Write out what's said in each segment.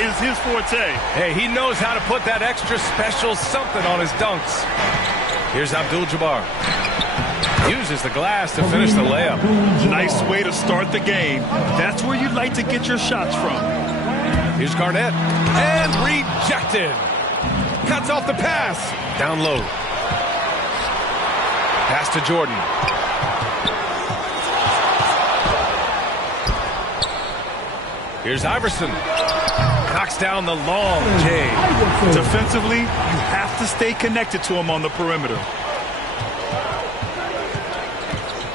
is his forte. Hey, he knows how to put that extra special something on his dunks. Here's Abdul-Jabbar. Uses the glass to finish the layup. Nice way to start the game. That's where you'd like to get your shots from. Here's Garnett. And rejected. Cuts off the pass. Down low. Pass to Jordan. Here's Iverson. Knocks down the long J. Defensively, you have to stay connected to him on the perimeter.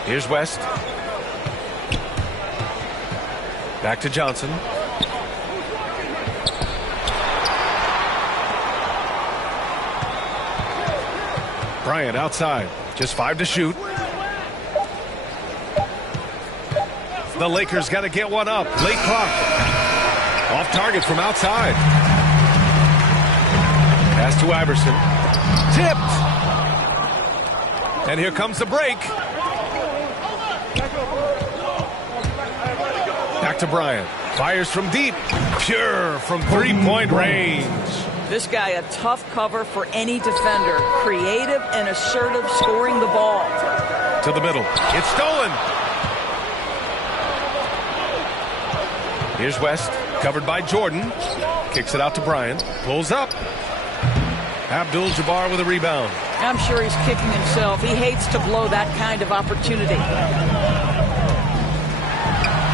Here's West. Back to Johnson. Bryant outside. Just 5 to shoot. The Lakers got to get one up. Late clock. Off target from outside. Pass to Iverson. Tipped. And here comes the break. Back to Bryant. Fires from deep. Pure from three-point range. This guy a tough cover for any defender. Creative and assertive scoring the ball. To the middle. It's stolen. Here's West. Covered by Jordan. Kicks it out to Bryant. Pulls up. Abdul-Jabbar with a rebound. I'm sure he's kicking himself. He hates to blow that kind of opportunity.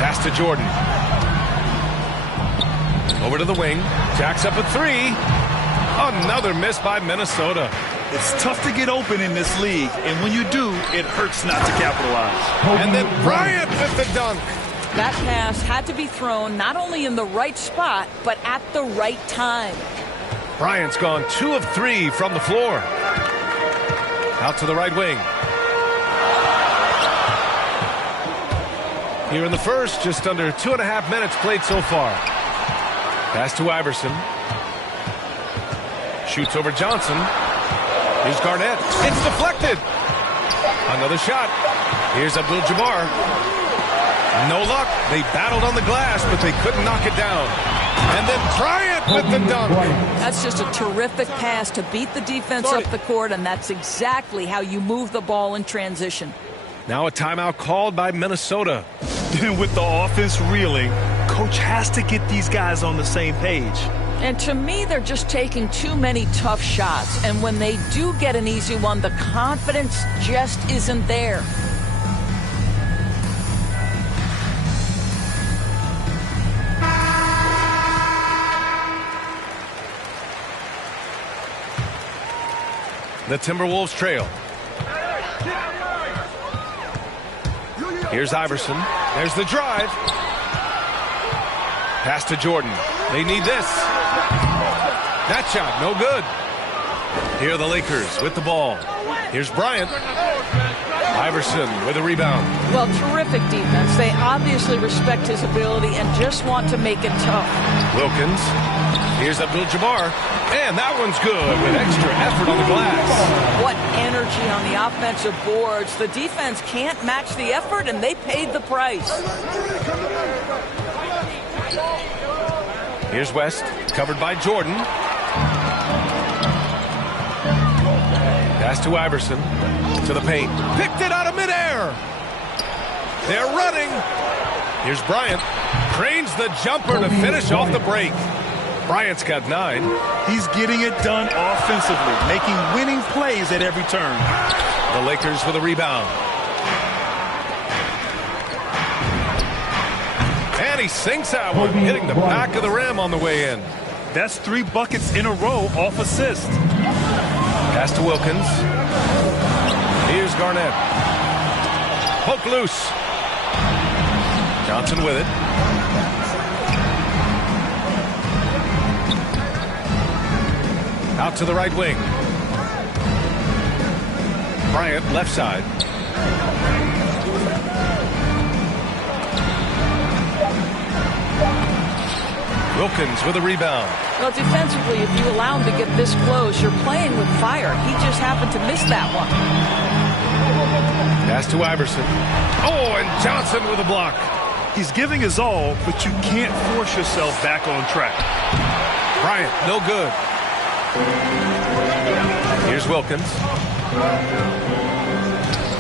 Pass to Jordan. Over to the wing. Jacks up a 3. Another miss by Minnesota. It's tough to get open in this league, and when you do, it hurts not to capitalize. And then Bryant with the dunk. That pass had to be thrown not only in the right spot, but at the right time. Bryant's gone 2 of 3 from the floor. Out to the right wing. Here in the first, just under 2.5 minutes played so far. Pass to Iverson. Shoots over Johnson. Here's Garnett. It's deflected. Another shot. Here's Abdul-Jabbar. No luck. They battled on the glass, but they couldn't knock it down. And then Bryant with the dunk. That's just a terrific pass to beat the defense up the court, and that's exactly how you move the ball in transition. Now a timeout called by Minnesota. And with the offense reeling, coach has to get these guys on the same page. And to me, they're just taking too many tough shots. And when they do get an easy one, the confidence just isn't there. The Timberwolves trail. Here's Iverson. There's the drive. Pass to Jordan. They need this. That shot, no good. Here are the Lakers with the ball. Here's Bryant. Iverson with a rebound. Well, terrific defense. They obviously respect his ability and just want to make it tough. Wilkins. Here's Abdul-Jabbar. And that one's good with extra effort on the glass. What energy on the offensive boards. The defense can't match the effort, and they paid the price. Here's West, covered by Jordan. Pass to Iverson. To the paint. Picked it out of midair. They're running. Here's Bryant. Cranes the jumper to finish off the break. Bryant's got 9. He's getting it done offensively, making winning plays at every turn. The Lakers with a rebound. And he sinks that one, hitting the back of the rim on the way in. That's 3 buckets in a row off assist. Pass to Wilkins. Here's Garnett. Poke loose. Johnson with it. Out to the right wing. Bryant, left side. Wilkins with a rebound. Well, defensively, if you allow him to get this close, you're playing with fire. He just happened to miss that one. Pass to Iverson. Oh, and Johnson with a block. He's giving his all, but you can't force yourself back on track. Bryant, no good. Here's Wilkins.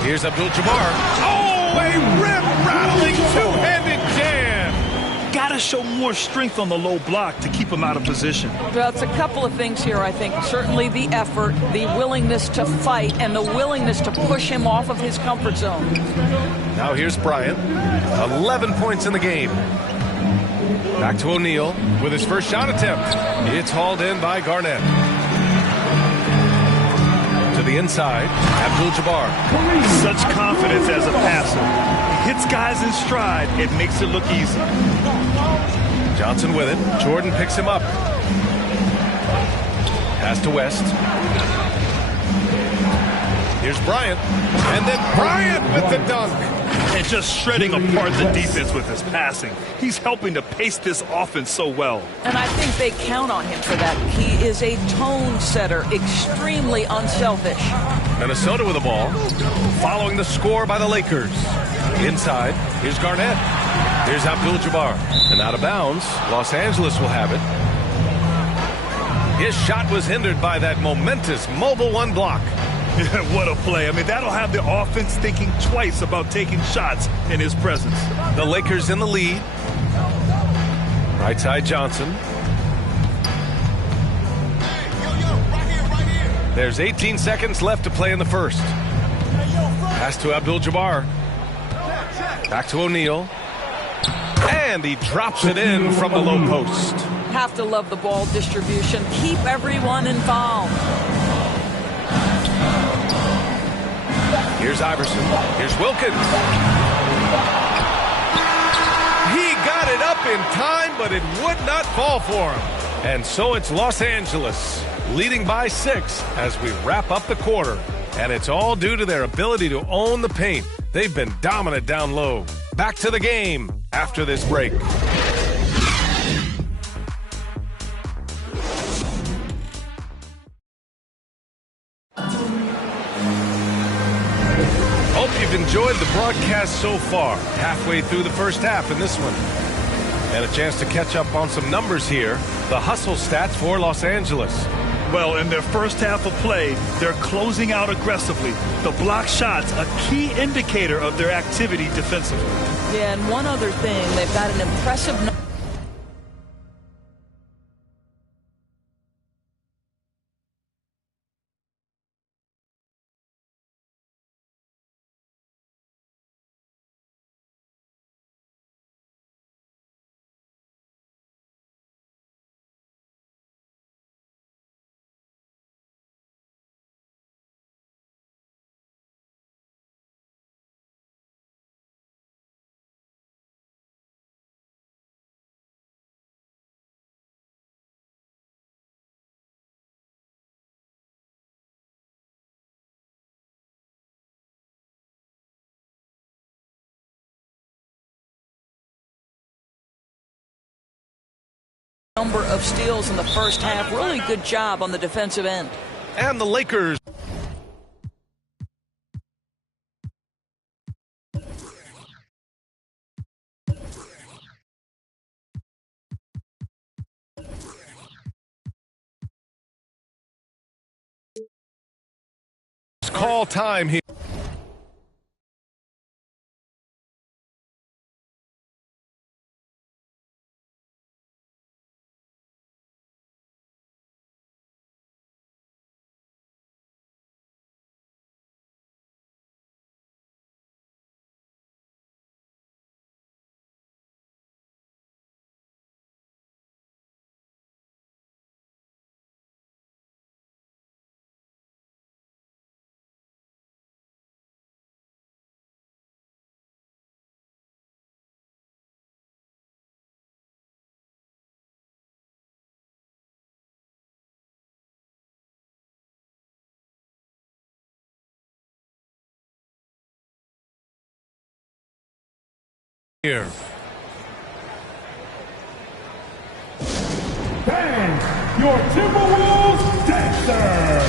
Here's Abdul-Jabbar. Oh, a rip-rattling two-handed jam. Gotta show more strength on the low block to keep him out of position. Well, it's a couple of things here, I think. Certainly the effort, the willingness to fight, and the willingness to push him off of his comfort zone. Now here's Bryant. 11 points in the game. Back to O'Neal with his first shot attempt. It's hauled in by Garnett. To the inside, Abdul-Jabbar. Such confidence as a passer. He hits guys in stride. It makes it look easy. Johnson with it. Jordan picks him up. Pass to West. Here's Bryant. And then Bryant with the dunk. And just shredding apart the defense with his passing. He's helping to pace this offense so well. And I think they count on him for that. He is a tone setter, extremely unselfish. Minnesota with the ball, following the score by the Lakers. Inside, here's Garnett. Here's Abdul-Jabbar. And out of bounds, Los Angeles will have it. His shot was hindered by that momentous mobile one block. What a play. I mean, that'll have the offense thinking twice about taking shots in his presence. The Lakers in the lead. Right side Johnson. There's 18 seconds left to play in the first. Pass to Abdul-Jabbar. Back to O'Neal. And he drops it in from the low post. Have to love the ball distribution. Keep everyone involved. Here's Iverson. Here's Wilkins. He got it up in time, but it would not fall for him. And so it's Los Angeles leading by 6 as we wrap up the quarter. And it's all due to their ability to own the paint. They've been dominant down low. Back to the game after this break. Hope you've enjoyed the broadcast so far. Halfway through the first half in this one. And a chance to catch up on some numbers here. The hustle stats for Los Angeles. Well, in their first half of play, they're closing out aggressively. The block shots, a key indicator of their activity defensively. Yeah, and one other thing, they've got an impressive number of steals in the first half. Really good job on the defensive end. And the Lakers. Call time here. Here. Bang! Your Timberwolves dancer!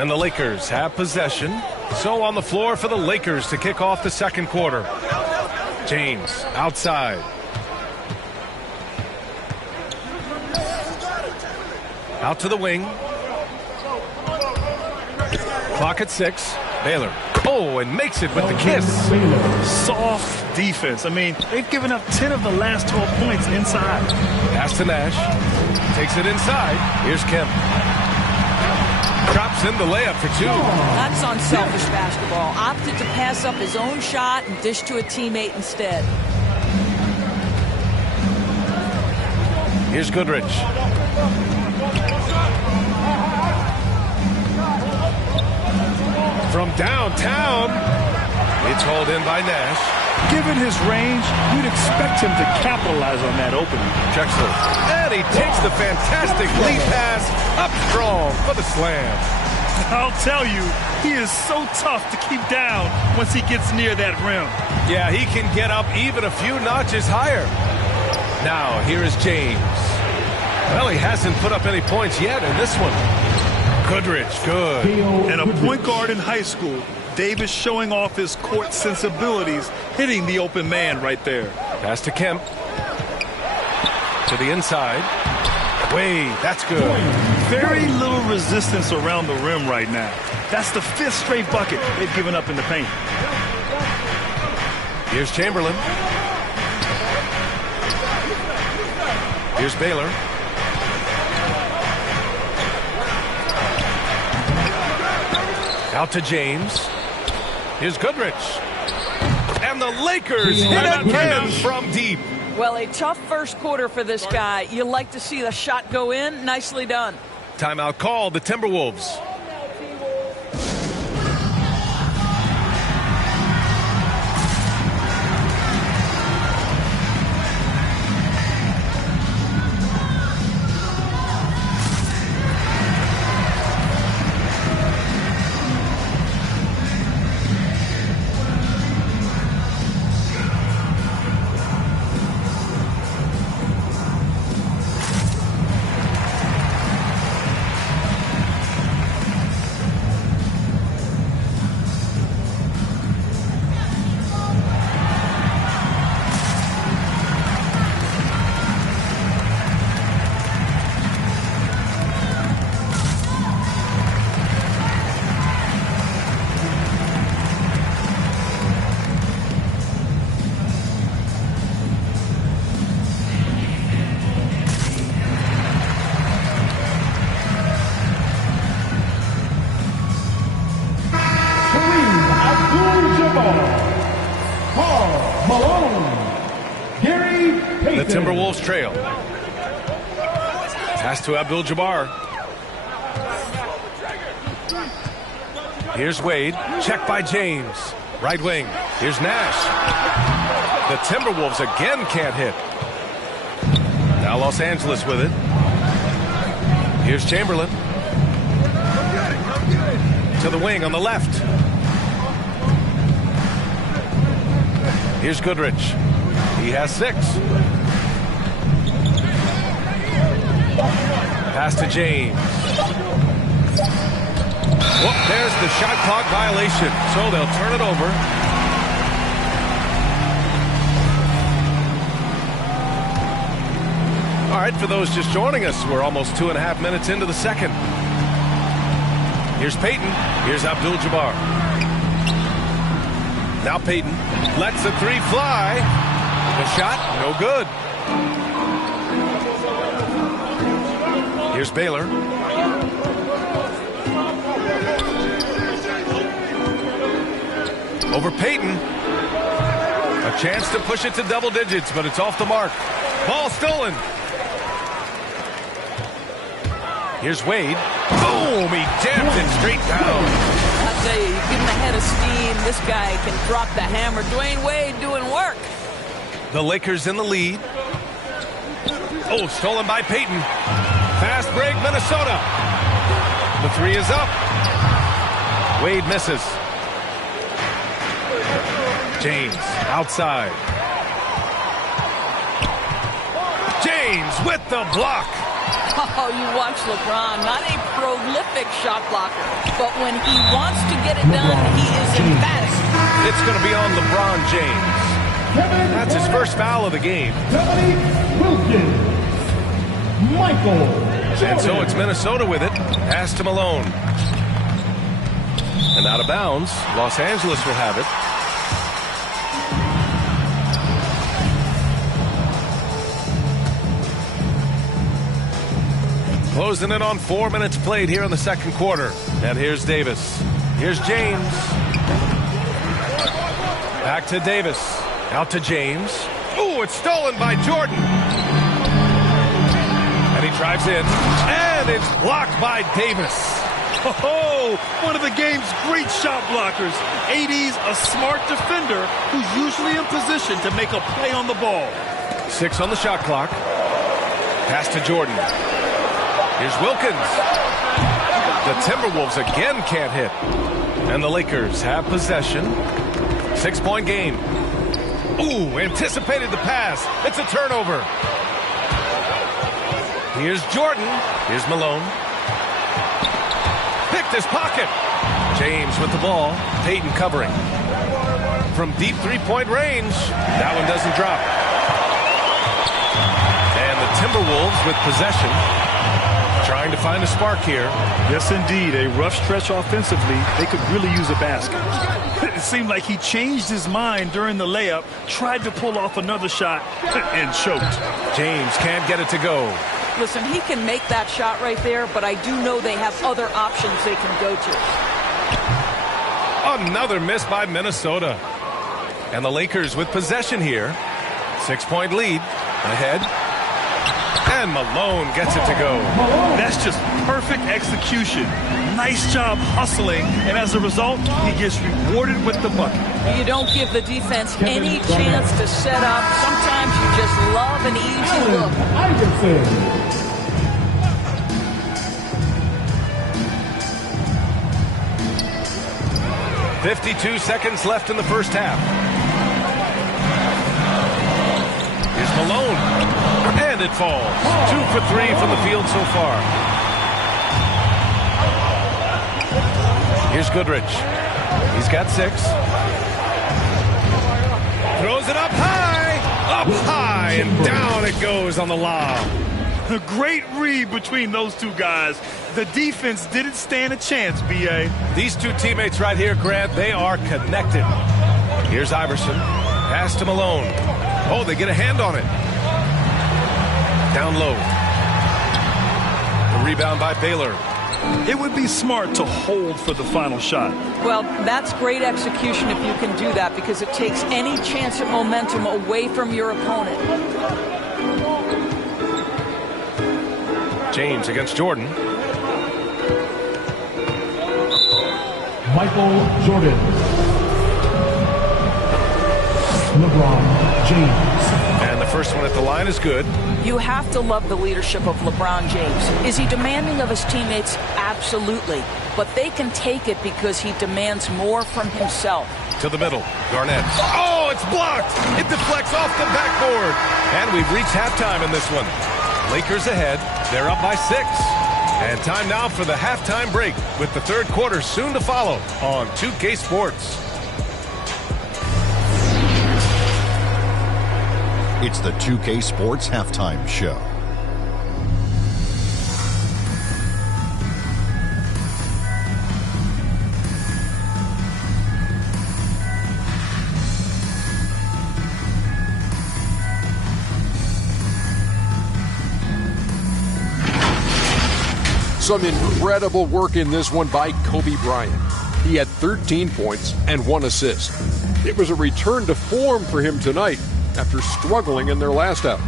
And the Lakers have possession. So on the floor for the Lakers to kick off the second quarter. James outside. Out to the wing. Clock at 6. Baylor. Oh, and makes it with the kiss. Soft defense. I mean, they've given up 10 of the last 12 points inside. Pass to Nash. Takes it inside. Here's Kemp. Drops in the layup for 2. That's unselfish basketball. Opted to pass up his own shot and dish to a teammate instead. Here's Goodrich. From downtown, it's hauled in by Nash. Given his range, you'd expect him to capitalize on that opening. Drexler. And he takes the fantastic lead pass up strong for the slam. I'll tell you, he is so tough to keep down once he gets near that rim. Yeah, he can get up even a few notches higher. Now, here is James. Well, he hasn't put up any points yet in this one. Goodrich, good. And a point guard in high school, Davis showing off his court sensibilities, hitting the open man right there. Pass to Kemp. To the inside. Wade, that's good. Very little resistance around the rim right now. That's the 5th straight bucket they've given up in the paint. Here's Chamberlain. Here's Baylor. Out to James. Here's Goodrich. And the Lakers hit again from deep. Well, a tough first quarter for this guy. You like to see the shot go in. Nicely done. Timeout called, the Timberwolves. The Timberwolves trail. Pass to Abdul-Jabbar. Here's Wade. Check by James. Right wing. Here's Nash. The Timberwolves again can't hit. Now Los Angeles with it. Here's Chamberlain. To the wing on the left. Here's Goodrich. He has 6. Pass to James. Whoop, there's the shot clock violation. So they'll turn it over. All right, for those just joining us, we're almost 2.5 minutes into the second. Here's Payton. Here's Abdul-Jabbar. Now Payton lets the 3 fly. The shot, no good. Here's Baylor. Over Payton. A chance to push it to double digits, but it's off the mark. Ball stolen. Here's Wade. Boom! He jammed it straight down. I'll tell you, you give him a head of steam, this guy can drop the hammer. Dwayne Wade doing work. The Lakers in the lead. Oh, stolen by Payton. Fast break, Minnesota. The 3 is up. Wade misses. James outside. James with the block. Oh, you watch LeBron, not a prolific shot blocker, but when he wants to get it done, he is emphatic. It's going to be on LeBron James. That's his first foul of the game. And so it's Minnesota with it. Pass to Malone. And out of bounds, Los Angeles will have it. Closing in on 4 minutes played here in the second quarter. And here's Davis. Here's James. Back to Davis. Out to James. Ooh, it's stolen by Jordan. And he drives in. And it's blocked by Davis. Oh, one of the game's great shot blockers. AD's a smart defender who's usually in position to make a play on the ball. 6 on the shot clock. Pass to Jordan. Here's Wilkins. The Timberwolves again can't hit. And the Lakers have possession. 6-point game. Ooh, anticipated the pass. It's a turnover. Here's Jordan. Here's Malone. Picked his pocket. James with the ball. Payton covering. From deep three-point range. That one doesn't drop. And the Timberwolves with possession. Trying to find a spark here. Yes, indeed. A rough stretch offensively. They could really use a basket. It seemed like he changed his mind during the layup, tried to pull off another shot, and choked. James can't get it to go. Listen, he can make that shot right there, but I do know they have other options they can go to. Another miss by Minnesota. And the Lakers with possession here. 6-point lead. Ahead. And Malone gets it to go. That's just perfect execution. Nice job hustling, and as a result, he gets rewarded with the bucket. You don't give the defense any chance to set up. Sometimes you just love an easy look. 52 seconds left in the first half. Here's Malone. And it falls. 2 for 3 from the field so far. Here's Goodrich. He's got 6. Throws it up high. Up high. And down it goes on the lob. A great read between those two guys. The defense didn't stand a chance, B.A. These two teammates right here, Grant, they are connected. Here's Iverson. Pass to Malone. Oh, they get a hand on it. Down low. The rebound by Baylor. It would be smart to hold for the final shot. Well, that's great execution if you can do that, because it takes any chance at momentum away from your opponent. James against Jordan. Michael Jordan. LeBron James. And the first one at the line is good. You have to love the leadership of LeBron James. Is he demanding of his teammates? Absolutely. But they can take it because he demands more from himself. To the middle. Garnett. Oh, it's blocked. It deflects off the backboard. And we've reached halftime in this one. Lakers ahead. They're up by 6. And time now for the halftime break, with the third quarter soon to follow on 2K Sports. It's the 2K Sports Halftime Show. Some incredible work in this one by Kobe Bryant. He had 13 points and 1 assist. It was a return to form for him tonight after struggling in their last out.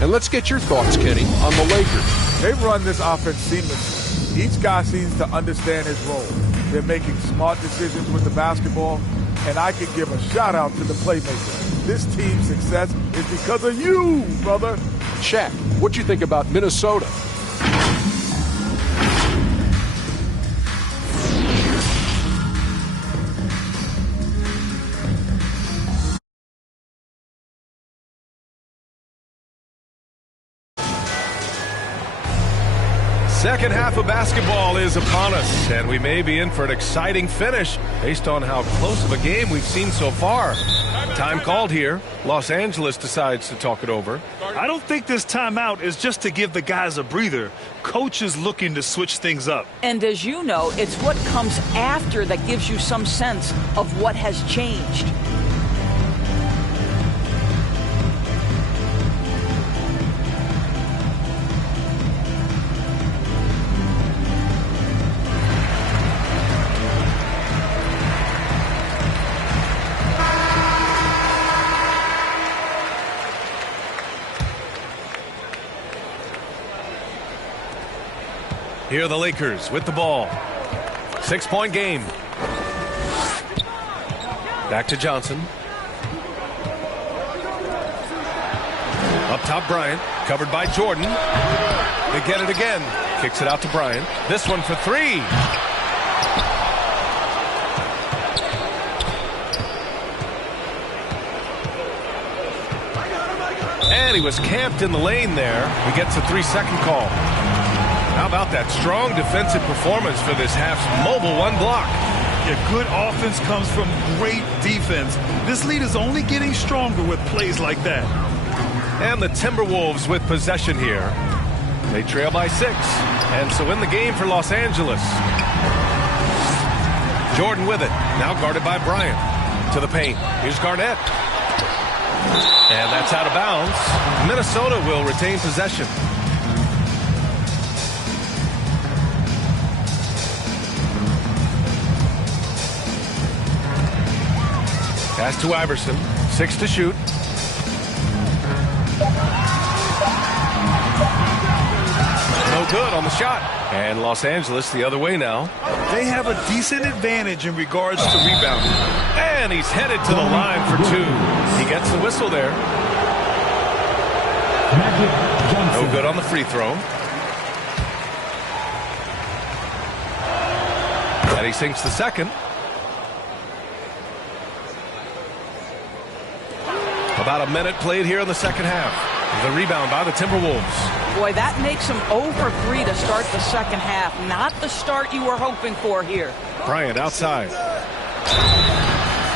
And let's get your thoughts, Kenny, on the Lakers. They run this offense seamlessly. Each guy seems to understand his role. They're making smart decisions with the basketball, and I can give a shout out to the playmaker. This team's success is because of you, brother. Shaq, what you think about Minnesota? Second half of basketball is upon us, and we may be in for an exciting finish based on how close of a game we've seen so far. Time called here. Los Angeles decides to talk it over. I don't think this timeout is just to give the guys a breather. Coach is looking to switch things up. And as you know, it's what comes after that gives you some sense of what has changed. Here are the Lakers with the ball. 6-point game. Back to Johnson. Up top, Bryant. Covered by Jordan. They get it again. Kicks it out to Bryant. This one for three. And he was camped in the lane there. He gets a 3-second call. How about that strong defensive performance for this half's mobile one block? Yeah, good offense comes from great defense. This lead is only getting stronger with plays like that. And the Timberwolves with possession here. They trail by 6. And so in the game for Los Angeles. Jordan with it. Now guarded by Bryant. To the paint. Here's Garnett. And that's out of bounds. Minnesota will retain possession. Pass to Iverson. 6 to shoot. No good on the shot. And Los Angeles the other way now. They have a decent advantage in regards to rebounding. And he's headed to the line for 2. He gets the whistle there. No good on the free throw. And he sinks the second. About a minute played here in the second half. The rebound by the Timberwolves. Boy, that makes them 0 for 3 to start the second half. Not the start you were hoping for here. Bryant outside.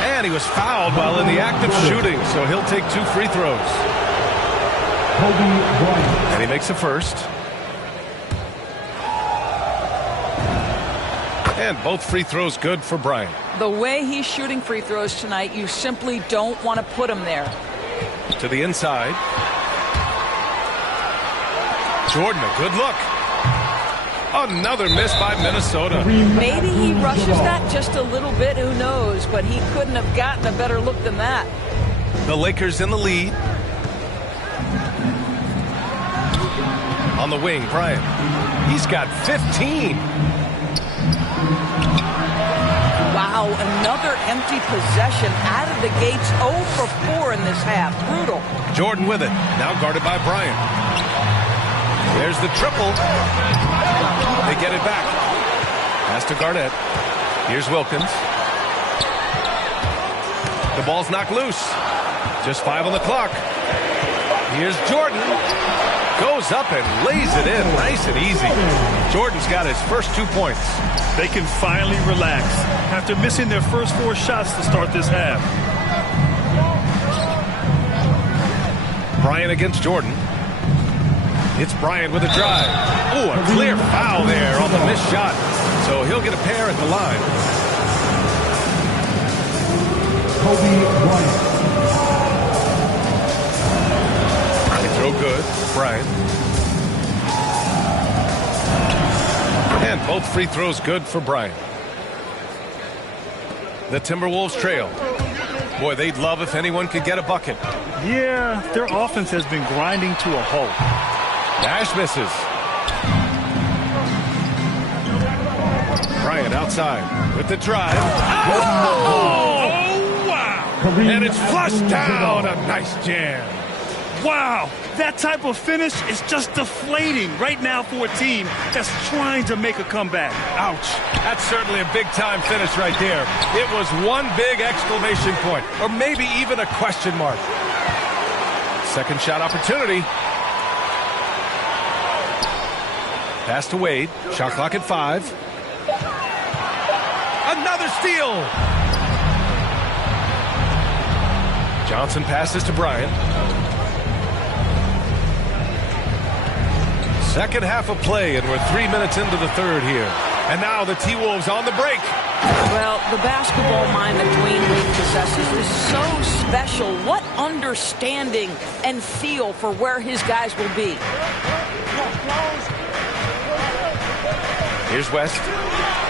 And he was fouled while in the act of shooting, so he'll take 2 free throws. And he makes a first. And both free throws good for Bryant. The way he's shooting free throws tonight, you simply don't want to put him there. To the inside. Jordan, a good look. Another miss by Minnesota. Maybe he rushes that just a little bit, who knows, but he couldn't have gotten a better look than that. The Lakers in the lead. On the wing, Bryant. He's got 15. Wow, another empty possession out of the gates. 0 for 4 in this half. Brutal. Jordan with it. Now guarded by Bryant. There's the triple. They get it back. Pass to Garnett. Here's Wilkins. The ball's knocked loose. Just 5 on the clock. Here's Jordan. Goes up and lays it in nice and easy. Jordan's got his first 2 points. They can finally relax after missing their first 4 shots to start this half. Bryant against Jordan. It's Bryant with a drive. Oh, a clear foul there on the missed shot. So he'll get a pair at the line. They throw good. Bryant. And both free throws good for Bryant. The Timberwolves trail. Boy, they'd love if anyone could get a bucket. Yeah, their offense has been grinding to a halt. Nash misses. Bryant outside with the drive. Oh, wow. And it's flushed down. A nice jam. Wow, that type of finish is just deflating right now for a team that's trying to make a comeback. Ouch. That's certainly a big-time finish right there. It was one big exclamation point, or maybe even a question mark. Second shot opportunity. Pass to Wade. Shot clock at 5. Another steal. Johnson passes to Bryant. Second half of play, and we're 3 minutes into the third here. And now the T-Wolves on the break. Well, the basketball mind that Dwayne Wade possesses is so special. What understanding and feel for where his guys will be. Here's West.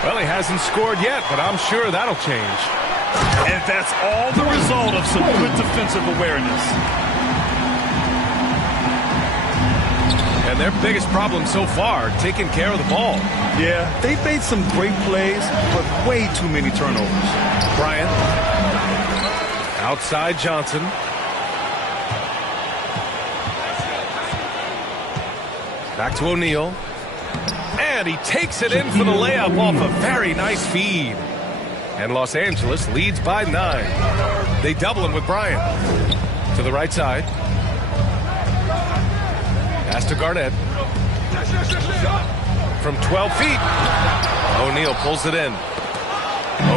Well, he hasn't scored yet, but I'm sure that'll change. And that's all the result of some good defensive awareness. And their biggest problem so far, taking care of the ball. Yeah, they've made some great plays, but way too many turnovers. Bryant. Outside Johnson. Back to O'Neal. And he takes it in for the layup off a very nice feed. And Los Angeles leads by 9. They double him with Bryant. To the right side. Pass to Garnett. From 12 feet. O'Neal pulls it in.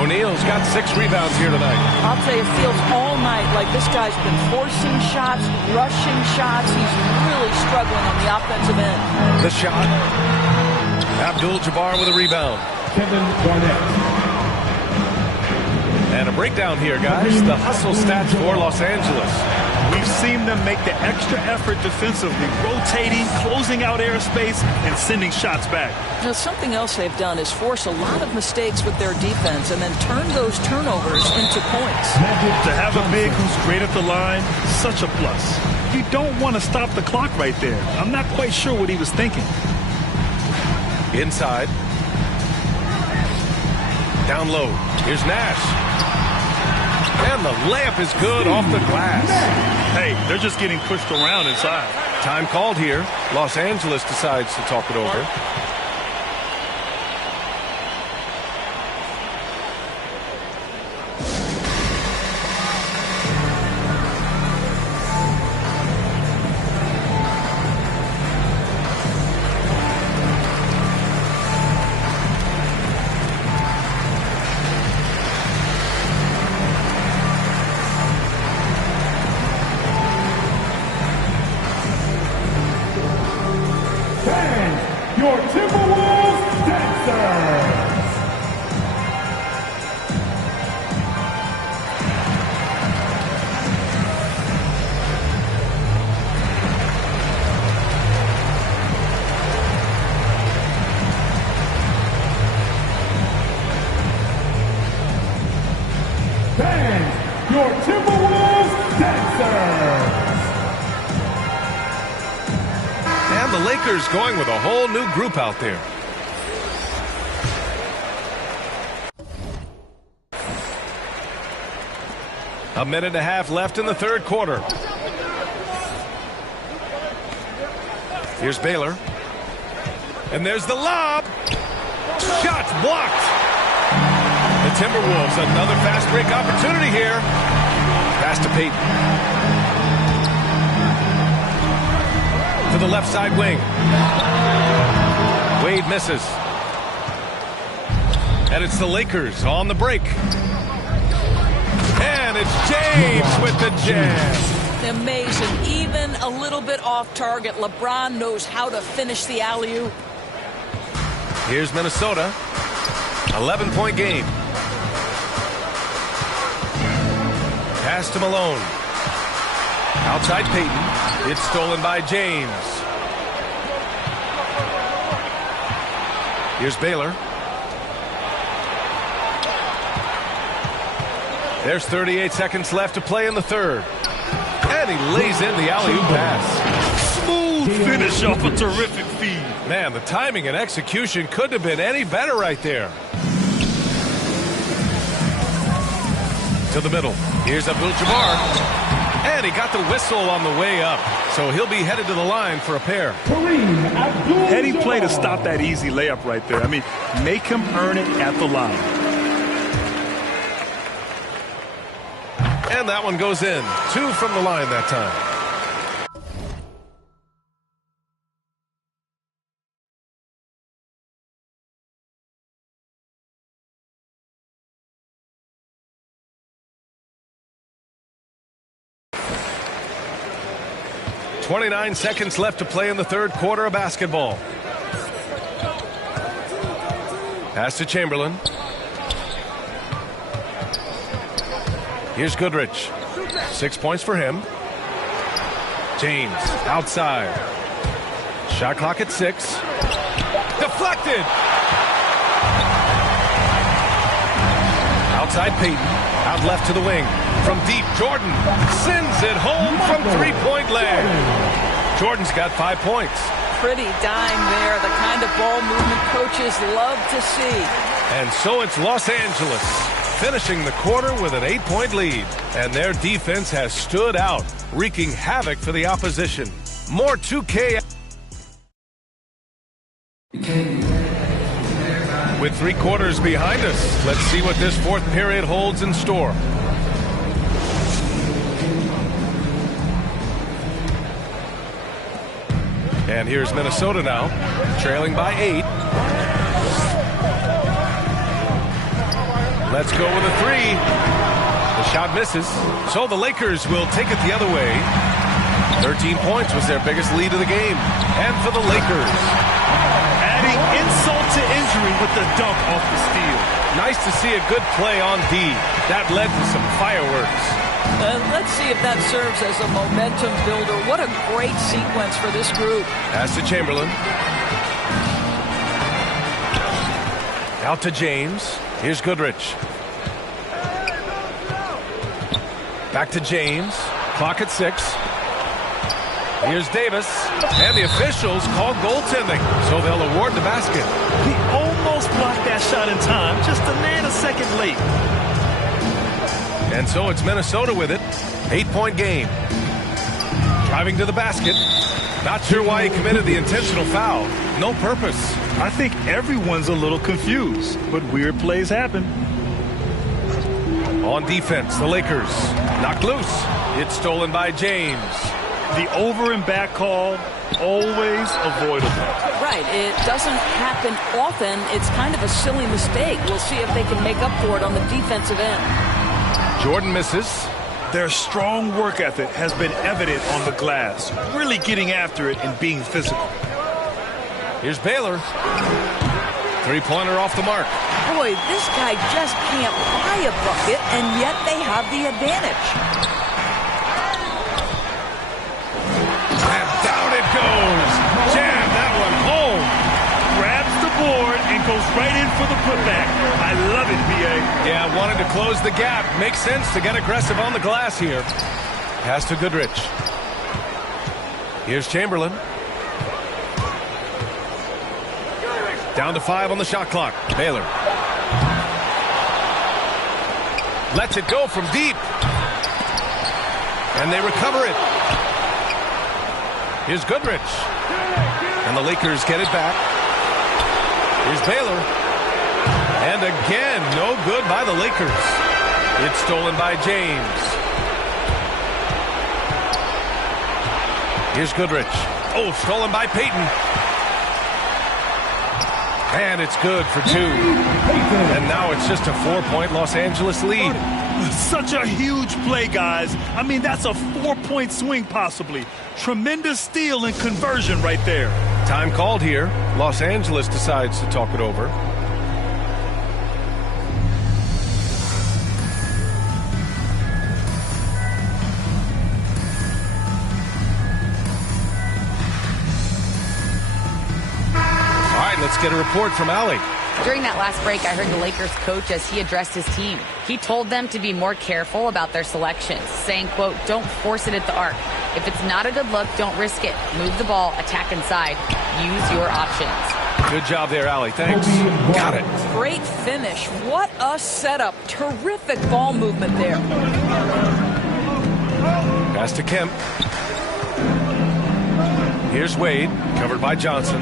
O'Neal's got 6 rebounds here tonight. I'll tell you, it feels all night like this guy's been forcing shots, rushing shots. He's really struggling on the offensive end. The shot. Abdul-Jabbar with a rebound. Kevin Garnett. And a breakdown here, guys. The hustle stats for Los Angeles. We've seen them make the extra effort defensively, rotating, closing out airspace, and sending shots back. Now, something else they've done is force a lot of mistakes with their defense and then turn those turnovers into points. To have a big who's great at the line, such a plus. You don't want to stop the clock right there. I'm not quite sure what he was thinking. Inside. Down low. Here's Nash. And the layup is good off the glass. Hey, they're just getting pushed around inside. Time called here. Los Angeles decides to talk it over. Your Timberwolves dancers. Band, your Timberwolves dancers. And the Lakers going with a whole new group out there. A minute and a half left in the third quarter. Here's Baylor. And there's the lob. Shots blocked. The Timberwolves, another fast break opportunity here. Pass to Peyton. To the left side wing. Wade misses. And it's the Lakers on the break. And it's James with the jam. Amazing. Even a little bit off target. LeBron knows how to finish the alley-oop. Here's Minnesota. 11-point game. Pass to Malone. Outside Peyton. It's stolen by James. Here's Baylor. There's 38 seconds left to play in the third. And he lays in the alley-oop pass. Smooth finish off a terrific feed. Man, the timing and execution couldn't have been any better right there. To the middle. Here's Abdul-Jabbar. And he got the whistle on the way up. So he'll be headed to the line for a pair. Heady play to stop that easy layup right there. I mean, make him earn it at the line. And that one goes in. 2 from the line that time. 29 seconds left to play in the third quarter of basketball. Pass to Chamberlain. Here's Goodrich. 6 points for him. James outside. Shot clock at 6. Deflected. Outside Payton. Out left to the wing. From deep, Jordan sends it home from three-point land. Jordan's got 5 points. Pretty dime there, the kind of ball movement coaches love to see. And so it's Los Angeles finishing the quarter with an 8-point lead. And their defense has stood out, wreaking havoc for the opposition. More 2K. With 3 quarters behind us, let's see what this fourth period holds in store. And here's Minnesota now, trailing by 8. Let's go with a 3. The shot misses, so the Lakers will take it the other way. 13 points was their biggest lead of the game. And for the Lakers, adding insult to injury with the dunk off the steal. Nice to see a good play on D. That led to some fireworks. Let's see if that serves as a momentum builder. What a great sequence for this group. Pass to Chamberlain. Out to James. Here's Goodrich. Back to James. Clock at 6. Here's Davis. And the officials call goaltending, so they'll award the basket. He almost blocked that shot in time, just a nanosecond late. And so it's Minnesota with it. 8-point game. Driving to the basket. Not sure why he committed the intentional foul. No purpose. I think everyone's a little confused, but weird plays happen. On defense, the Lakers knocked loose. It's stolen by James. The over and back call, always avoidable. Right, it doesn't happen often. It's kind of a silly mistake. We'll see if they can make up for it on the defensive end. Jordan misses. Their strong work ethic has been evident on the glass, really getting after it and being physical. Here's Baylor. Three-pointer off the mark. Boy, this guy just can't buy a bucket, and yet they have the advantage. And down it goes. Jam that one home. Grabs the board and goes right in for the putback. I love it, B.A. Yeah, wanted to close the gap. Makes sense to get aggressive on the glass here. Pass to Goodrich. Here's Chamberlain. Down to 5 on the shot clock. Baylor. Lets it go from deep. And they recover it. Here's Goodrich. And the Lakers get it back. Here's Baylor. And again, no good by the Lakers. It's stolen by James. Here's Goodrich. Oh, stolen by Payton. And it's good for 2. And now it's just a 4-point Los Angeles lead. Such a huge play, guys. I mean, that's a 4-point swing possibly. Tremendous steal and conversion right there. Time called here. Los Angeles decides to talk it over. Let's get a report from Allie. During that last break, I heard the Lakers coach as he addressed his team. He told them to be more careful about their selections, saying, quote, don't force it at the arc. If it's not a good look, don't risk it. Move the ball, attack inside. Use your options. Good job there, Allie. Thanks. Got it. Great finish. What a setup. Terrific ball movement there. Pass to Kemp. Here's Wade, covered by Johnson.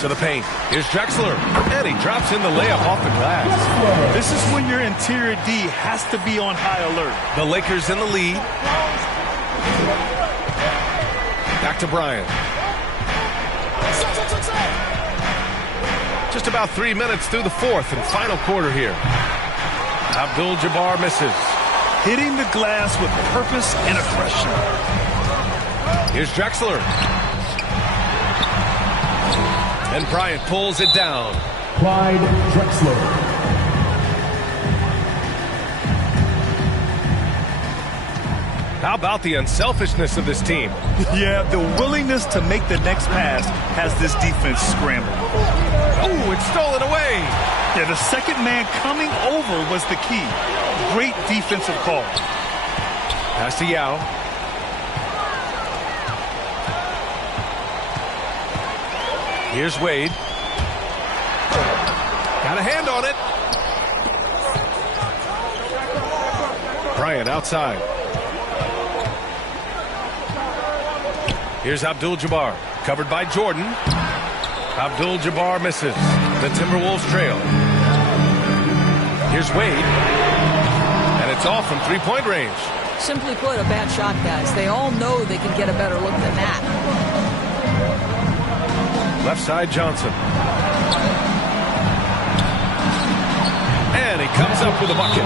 To the paint. Here's Drexler. And he drops in the layup off the glass. This is when your interior D has to be on high alert. The Lakers in the lead. Back to Bryant. Just about 3 minutes through the fourth and final quarter here. Abdul-Jabbar misses. Hitting the glass with purpose and aggression. Here's Drexler. And Bryant pulls it down. Clyde Drexler. How about the unselfishness of this team? Yeah, the willingness to make the next pass has this defense scrambled. Oh, it's stolen away. Yeah, the second man coming over was the key. Great defensive call. Pass to Yao. Here's Wade. Got a hand on it. Bryant outside. Here's Abdul-Jabbar, covered by Jordan. Abdul-Jabbar misses. The Timberwolves trail. Here's Wade. And it's off from three-point range. Simply put, a bad shot, guys. They all know they can get a better look than that. Left side, Johnson. And he comes up with a bucket.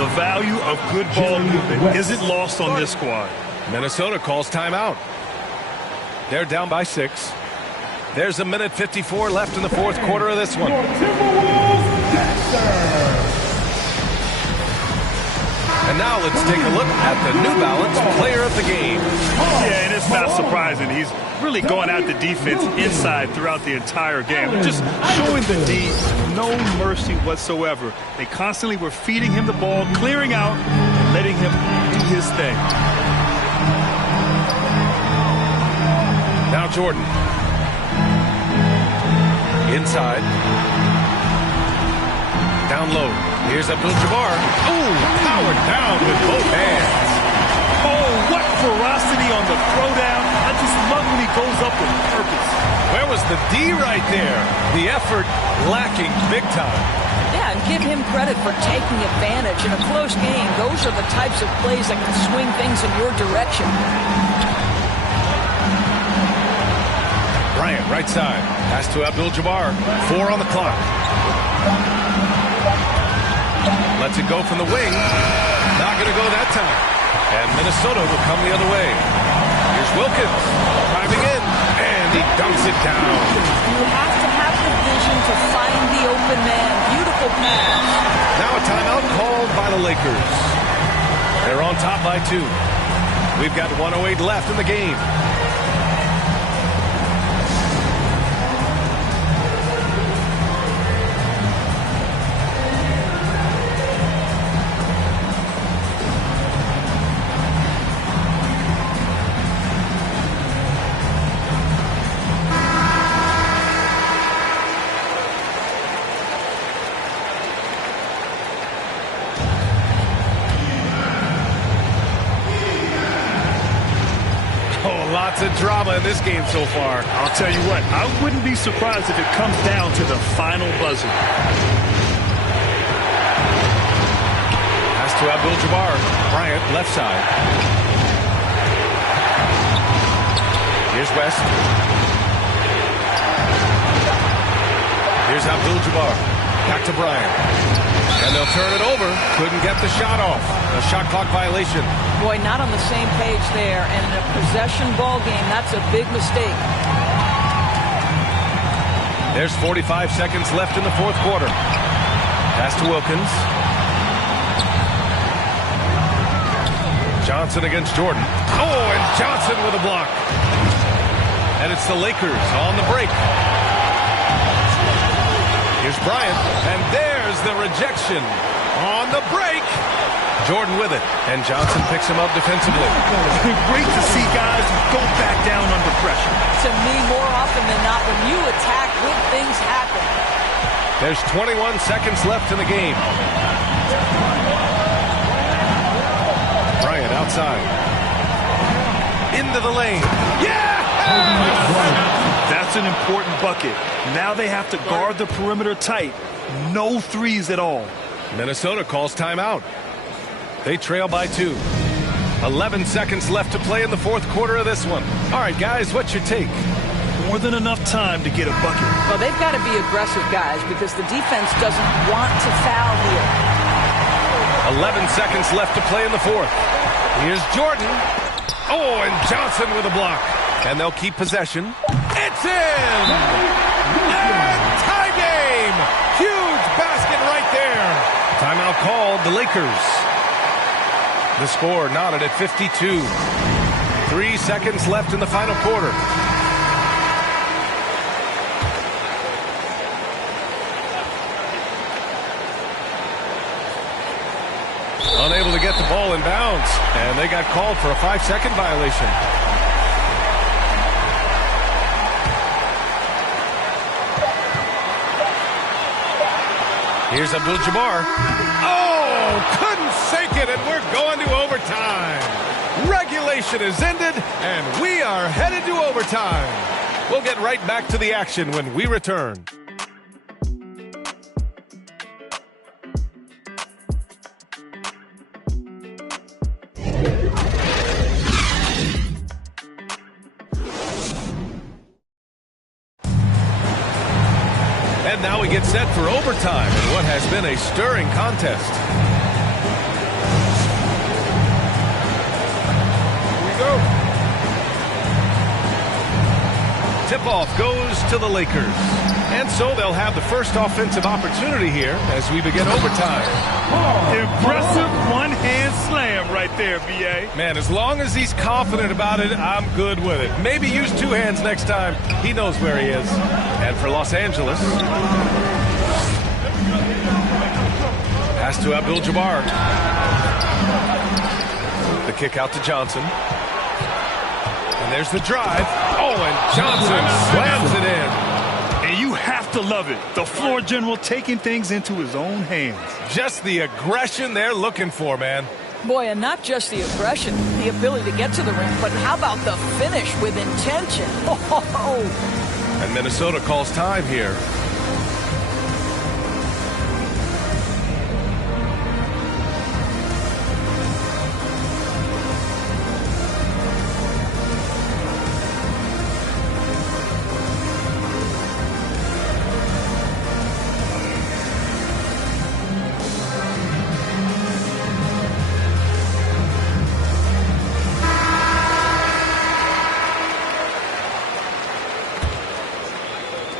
The value of good ball movement isn't lost on this squad. Minnesota calls timeout. They're down by 6. There's a minute 54 left in the fourth quarter of this one. And now let's take a look at the New Balance player of the game. Yeah, and it's not surprising. He's really going at the defense inside throughout the entire game. Just showing the D no mercy whatsoever. They constantly were feeding him the ball, clearing out, and letting him do his thing. Now Jordan. Inside. Down low. Here's Abdul-Jabbar. Ooh, powered down with both hands. Oh, what ferocity on the throwdown. I just love when he goes up with purpose. Where was the D right there? The effort lacking big time. Yeah, and give him credit for taking advantage. In a close game, those are the types of plays that can swing things in your direction. Bryant, right side. Pass to Abdul-Jabbar. 4 on the clock. Lets it go from the wing. Not going to go that time. And Minnesota will come the other way. Here's Wilkins. Driving in. And he dunks it down. You have to have the vision to find the open man. Beautiful pass. Now a timeout called by the Lakers. They're on top by 2. We've got 1:08 left in the game. Lots of drama in this game so far. I'll tell you what, I wouldn't be surprised if it comes down to the final buzzer. Pass to Abdul-Jabbar. Bryant, left side. Here's West. Here's Abdul-Jabbar. Back to Bryant. And they'll turn it over. Couldn't get the shot off. A shot clock violation. Boy, not on the same page there. And in a possession ball game, that's a big mistake. There's 45 seconds left in the fourth quarter. Pass to Wilkins. Johnson against Jordan. Oh, and Johnson with a block. And it's the Lakers on the break. Here's Bryant, and there's the rejection on the break. Jordan with it, and Johnson picks him up defensively. Great to see guys who don't back down under pressure. To me, more often than not, when you attack, good things happen. There's 21 seconds left in the game. Bryant outside. Into the lane. Yeah! That's an important bucket. Now they have to guard the perimeter tight. No threes at all. Minnesota calls timeout. They trail by 2. 11 seconds left to play in the fourth quarter of this one. All right, guys, what's your take? More than enough time to get a bucket. Well, they've got to be aggressive, guys, because the defense doesn't want to foul here. 11 seconds left to play in the fourth. Here's Jordan. Oh, and Johnson with a block. And they'll keep possession. It's in! And tie game! Huge basket right there. Timeout called, the Lakers. The score knotted at 52. 3 seconds left in the final quarter. Unable to get the ball in bounds, and they got called for a 5-second violation. Here's Abdul-Jabbar. Oh, couldn't sink it, and we're going to overtime. Regulation is ended, and we are headed to overtime. We'll get right back to the action when we return. And now we get set for overtime in what has been a stirring contest. Here we go. Tip-off goes to the Lakers. And so they'll have the first offensive opportunity here as we begin overtime. Impressive one-hand slam right there, B.A. Man, as long as he's confident about it, I'm good with it. Maybe use two hands next time. He knows where he is. And for Los Angeles, pass to Abdul-Jabbar. The kick out to Johnson. And there's the drive. Oh, and Johnson slams it in. And you have to love it. The floor general taking things into his own hands. Just the aggression they're looking for, man. Boy, and not just the aggression, the ability to get to the rim, but how about the finish with intention? Oh. And Minnesota calls time here.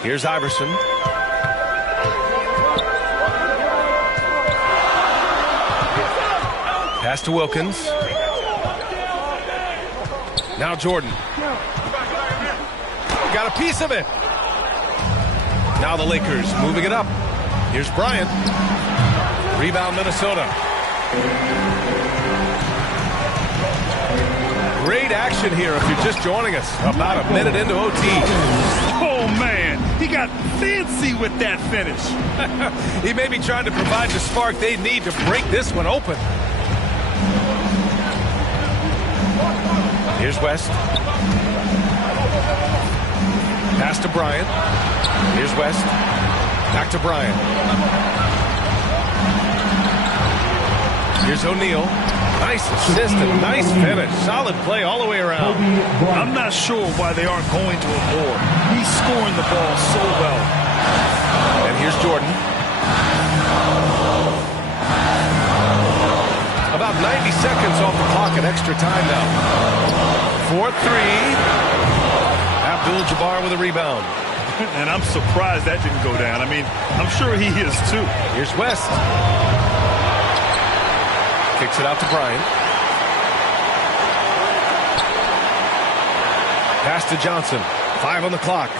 Here's Iverson. Pass to Wilkins. Now Jordan. Got a piece of it. Now the Lakers moving it up. Here's Bryant. Rebound Minnesota. Great action here if you're just joining us. About a minute into OT. Oh, man. He got fancy with that finish. He may be trying to provide the spark they need to break this one open. Here's West. Pass to Bryant. Here's West. Back to Bryant. Here's O'Neal. Nice assist and nice finish. Solid play all the way around. I'm not sure why they aren't going to him more. He's scoring the ball so well. And here's Jordan. About 90 seconds off the clock at extra time now. 4-3. Abdul-Jabbar with a rebound. And I'm surprised that didn't go down. I mean, I'm sure he is too. Here's West. Kicks it out to Bryant. Pass to Johnson. 5 on the clock.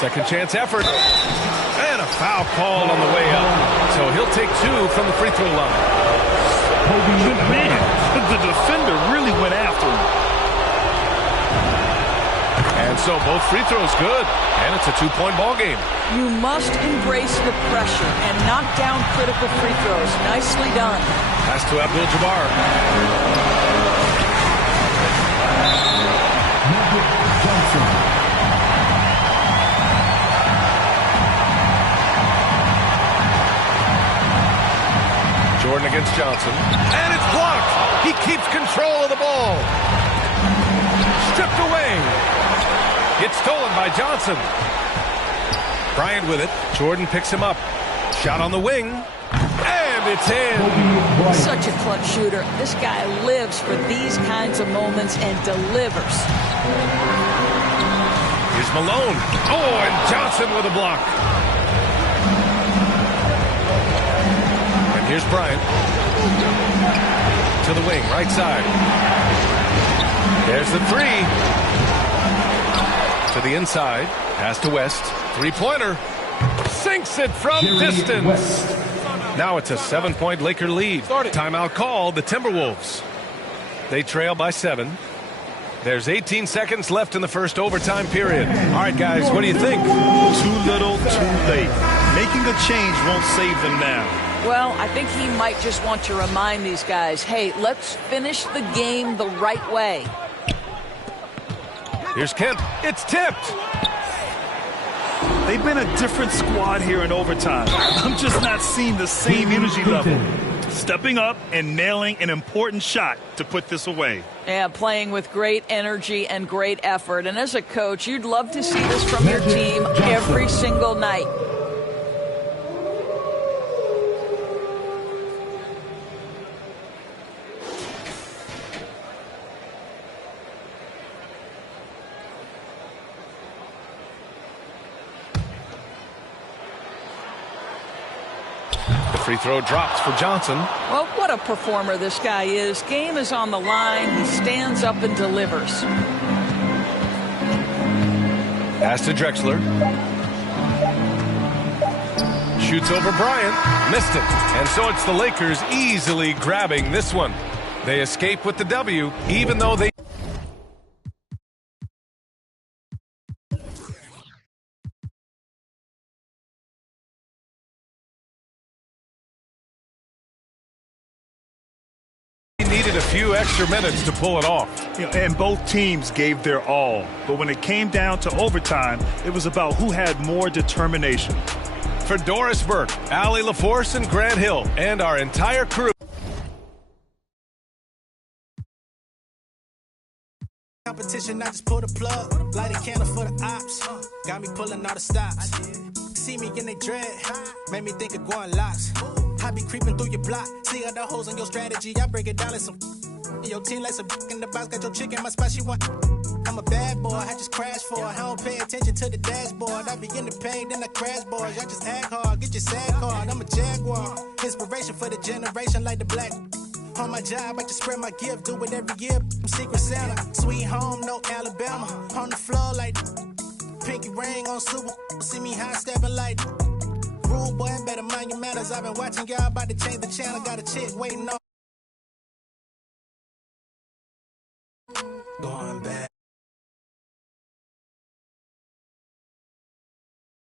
Second chance effort. And a foul called on the way up. So he'll take 2 from the free throw line. Man, the defender really went after him. And so both free throws good. And it's a 2-point ball game. You must embrace the pressure and knock down critical free throws. Nicely done. Pass to Abdul-Jabbar. Jordan against Johnson. And it's blocked. He keeps control of the ball. Stripped away. It's stolen by Johnson. Bryant with it. Jordan picks him up. Shot on the wing. And And it's in. Such a clutch shooter. This guy lives for these kinds of moments and delivers. Here's Malone. Oh, and Johnson with a block. And here's Bryant. To the wing, right side. There's the three. To the inside. Pass to West. Three-pointer. Sinks it from distance. Now it's a 7-point Laker lead. Timeout called the Timberwolves. They trail by 7. There's 18 seconds left in the first overtime period. All right, guys, what do you think? Too little, too late. Making a change won't save them now. Well, I think he might just want to remind these guys, hey, let's finish the game the right way. Here's Kemp. It's tipped. They've been a different squad here in overtime. I'm just not seeing the same energy level. Stepping up and nailing an important shot to put this away. Yeah, playing with great energy and great effort. And as a coach, you'd love to see this from your team every single night. Free throw drops for Johnson. Well, what a performer this guy is. Game is on the line. He stands up and delivers. Pass to Drexler. Shoots over Bryant. Missed it. And so it's the Lakers easily grabbing this one. They escape with the W, even though they... needed a few extra minutes to pull it off. And both teams gave their all. But when it came down to overtime, it was about who had more determination. For Doris Burke, Allie LaForce, and Grant Hill, and our entire crew. Competition, I just pull the plug. Light a candle for the ops. Got me pulling all the stops. See me in they dread. Made me think of going locks. I be creeping through your block. See other holes in your strategy. I break it down like some. Your team like some in the box. Got your chick in my spot. She want. I'm a bad boy. I just crash for her. I don't pay attention to the dashboard. I be in the pain, then I crash boys. I just act hard. Get your sad card. I'm a Jaguar. Inspiration for the generation like the black. On my job, I just spread my gift. Do it every year. I'm Secret Santa. Sweet home, no Alabama. On the floor like pinky ring on super. See me high stepping like. Rude boy, better mind your manners. I've been watching y'all about to change the channel. Got a chick waiting on. Going back.